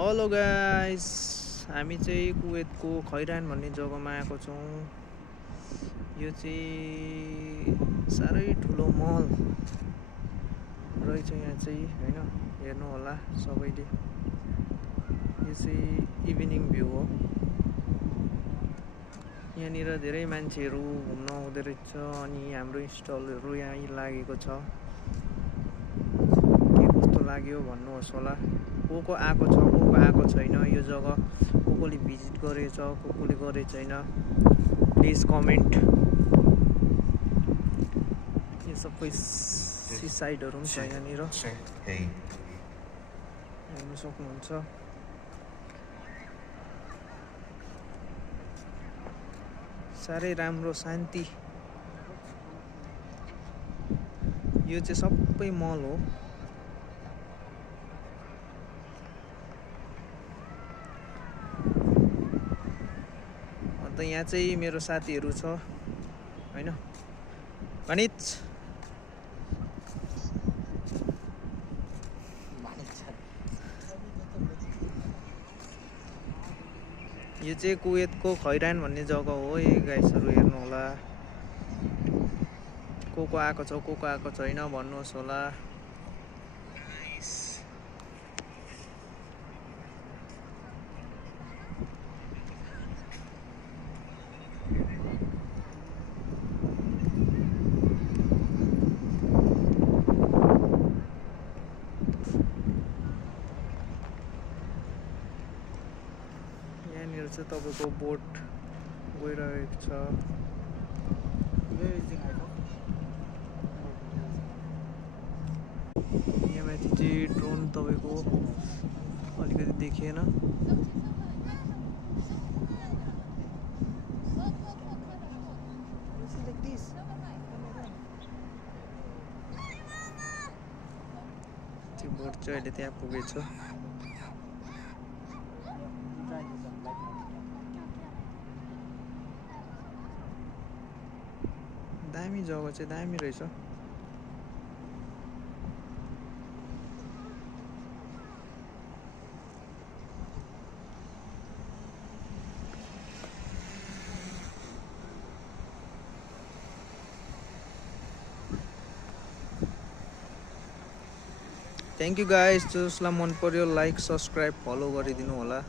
Hello guys, हामी चाहिँ कुवेतको खैरान भन्ने जग्गामा आएको छौँ। यो चाहिँ साह्रै ठुलो मल रहेछ यहाँ चाहिँ हैन, हेर्नु होला सबैले। यो चाहिँ इभिनिङ भ्यू हो। यहाँनिर धेरै मान्छेहरू घुम्न आउँदै रहेछ अनि हाम्रो स्टलहरू यहीँ लागेको छ। के कस्तो लाग्यो भन्नुहोस् होला। को आएको छ, को आएको छैन, यो जग्गा कोले भिजिट गरेछ, कोले गरे छैन, प्लिज कमेन्ट। यो सबै सिसाइडहरू पनि छ यहाँनिर, हेर्न सक्नुहुन्छ। साह्रै राम्रो शान्ति। यो चाहिँ सबै मल हो। अन्त यहाँ चाहिँ मेरो साथीहरू छ हैन। गणित यो चाहिँ कुवेतको खैरान भन्ने जग्गा हो। यही गाइसहरू हेर्नु होला। को आएको छ, को आएको छैन भन्नुहोस् होला। यहाँनिर चाहिँ तपाईँको बोट गइरहेको छ। यहाँ माथि चाहिँ ड्रोन तपाईँको अलिकति देखिएन। त्यो बोट चाहिँ अहिले त्यहाँ पुगेछ। दामी जग्गा चाहिँ दामी रहेछ। थ्याङ्क यू गाइस, जसलाई मन पर्यो लाइक सब्सक्राइब फलो गरिदिनु होला।